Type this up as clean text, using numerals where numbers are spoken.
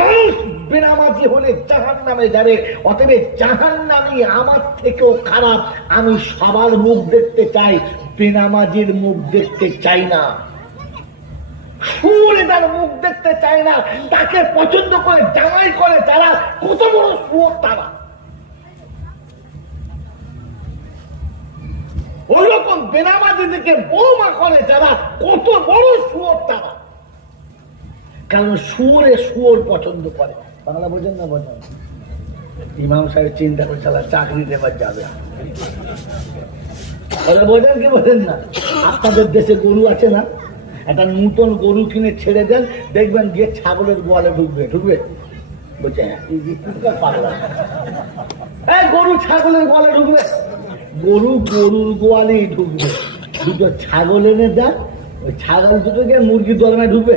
মানুষ বেনামাজি হলে জাহান্নামে যাবে। অতএব জাহান্নামী আমার থেকেও খারাপ। আমি সবার মুখ দেখতে চাই, বেনামাজির মুখ দেখতে চাই না। সুর তার মুখ দেখতে চায় না। তাকে পছন্দ করে জামাই করে যারা, কত বড় সুর তারা। ওইরকম বেনামাজিদেরকে বৌমা করে যারা, কত বড় সুর তারা। কারণ সুরে সুর পছন্দ করে। বাংলা বোঝেন না? বোঝেন? ইমাম সাহেব চিন্তা করে চালা চাকরি দেবার যাবে। বোঝেন কি বোঝেন না? আপনাদের দেশে গরু আছে না? একটা নূতন গরু কিনে ছেড়ে দেন, দেখবেন গিয়ে ছাগলের গোয়ালে ঢুকবে। ঢুকবে? বলছে হ্যাঁ, গরু ছাগলের গোয়ালে ঢুকবে। গরু গরুর গোয়ালেই ঢুকবে। দুটো ছাগল এনে দেন, ওই ছাগল দুটো গিয়ে মুরগির দোকানে ঢুকবে।